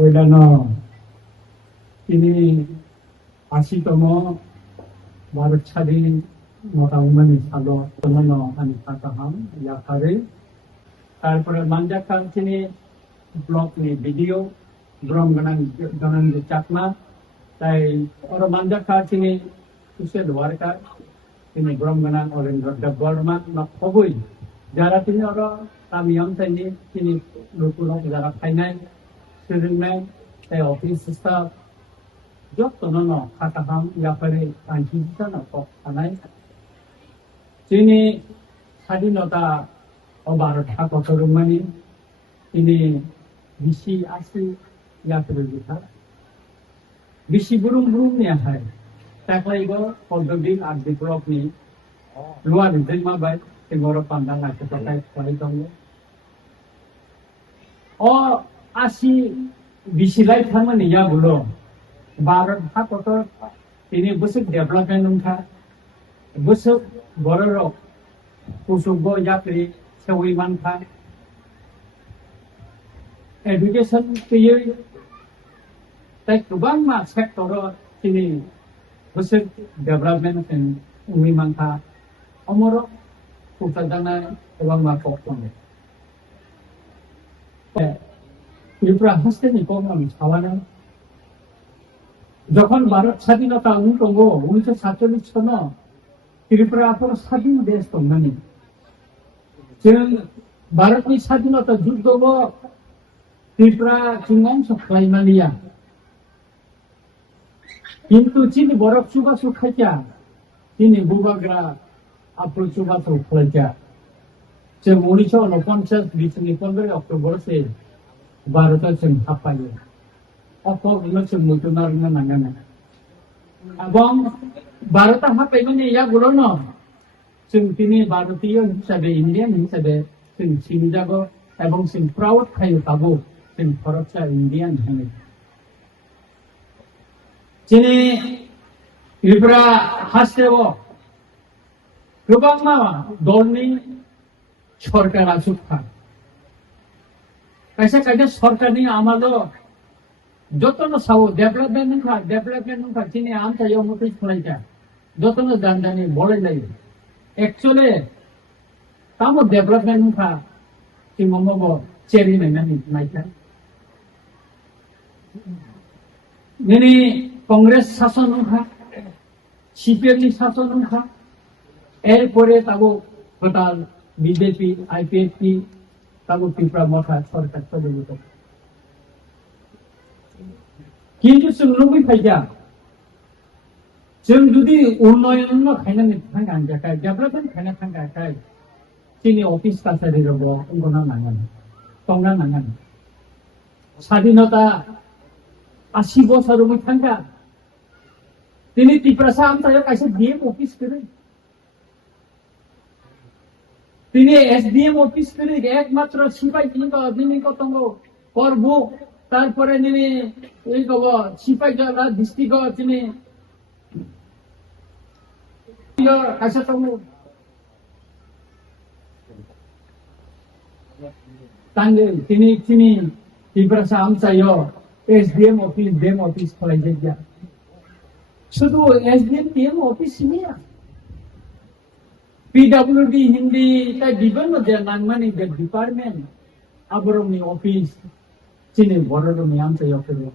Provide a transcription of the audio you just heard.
ওইলানো তিনি 80তম ভারত স্বাধীন মোটামুটি সালো তখন আমি থাকতাম ইয়াকারে তারপরে মানজাকার তিনি ব্লগনি ভিডিও গ্রম গণন চাকমা তাই ওর মানজাকার তিনি কুশল ওয়ার্কার তিনি গ্রম গণন অরেন্দ্র বর্মা না খবই যারা তিনি ওর তামিয়াম তাইনি তিনি লোকুলক যারা ফাইনাল सोलोंनाय जाय अफिस स्टाफ जत्तनो खाताहाम याफारे आंखिजाना थानाय जोंनि स्वाधीनता भारत हादरमानि दिनै बिसि आसि याफोर बिथा बिसि बुरुं बुरुंनियाहाय दाख्लैबो पल्टबिल आर्ट ब्लकनि रुवारि दैमाबाय जों पान्दा नागिरबाथाय फराय दङ आसि बिसिलाय थारमाने याबुलो भारत हादर दिनै बोसोर डेभलपमेन्ट नोंथा बोसोर बर'रक कुसुबो यात्री सेवै मानथा एडुकेशन गैयै जाय गोबां मा सेक्टराव दिनै बोसोर डेभलपमेन्ट उमै मानथा अमर कुटाजानाय गोबां मा दङ ত্রিপুরা হাসতে নিকম আমি ছাওয়ানা যখন ভারত স্বাধীনতা উন্নতঙ্গ 1947 সন ত্রিপুরাফोर স্বাধীন দেশ দंमोन जों भारतनि স্বাধীনতা যুদ্ধব ত্রিপুরা চিংং सख्लायमानिया কিন্তু চিনি বরফ চুবা সুখাইয়া চিনি বুবাগ্রা आफुल चुबा सुखाइया जों 1949 बिथिंनि 15 अक्ट'बर से भारत जों हाबफायो अखौनो जों मुजुना नांगोन এবং भारत हाबफायमाने यागुलोनो जों दिनै भारतीय हिसाबै इन्डियान हिसाबै जों सिंजागो এবং जों प्राउड खायो पाबो जों भारतआ इन्डियान होनो दिनै त्रिपुरा हास्टेव गोबां दलनि सरकारा सुखा कैसे कैसे सरकारनि आमालो जतनो सावो डेभलपमेन्ट नोंखा दिनै आन्थायाव मथे खुलायजा जतनो दान्दानि बलाय लायो एक्चुअली तामो डेभलपमेन्ट नोंखा तिममबो चेरि नायनानै नायथा दिनै कांग्रेस शासन नोंखा सीपीएमनि शासन नोंखा एरपरे ताबो गोदान बीजेपी आईपीएफपि ताबो त्रिपुरा मथा सरकार सोलियो किन्तु जों लुबैफाया जों जुदि उन्नयन खायनानै थांगांगाखाय डेभलपमेन्ट खायना थांगाखाय जोंनि अफिस काछारियावबो अंगना नांगोन दंना नांगोन स्वाधीनता 80 बोसोरबो थांगा दिनै त्रिपुरा सामथायाव कायसे डीएम अफिस करे दिनै एसडीएम अफिस करे एकमात्र सिपाही दिनै कतंग करबो तारपरे दिनै এই গব সিপাহীজলা ডিস্ট্রিক্ট দিनै কাছে তো तांगे दिनै त्रिपुरा सामथायाव एसडीएम अफिस डीएम अफिस खुलायजाया শুধু एसडीएम डीएम अफिस गैया PWD हिंदी ताई विभिन्न नांगमानि डिपार्टमेंट आबरमनि अफिस दिनै बर'नि आमथायाव फैयो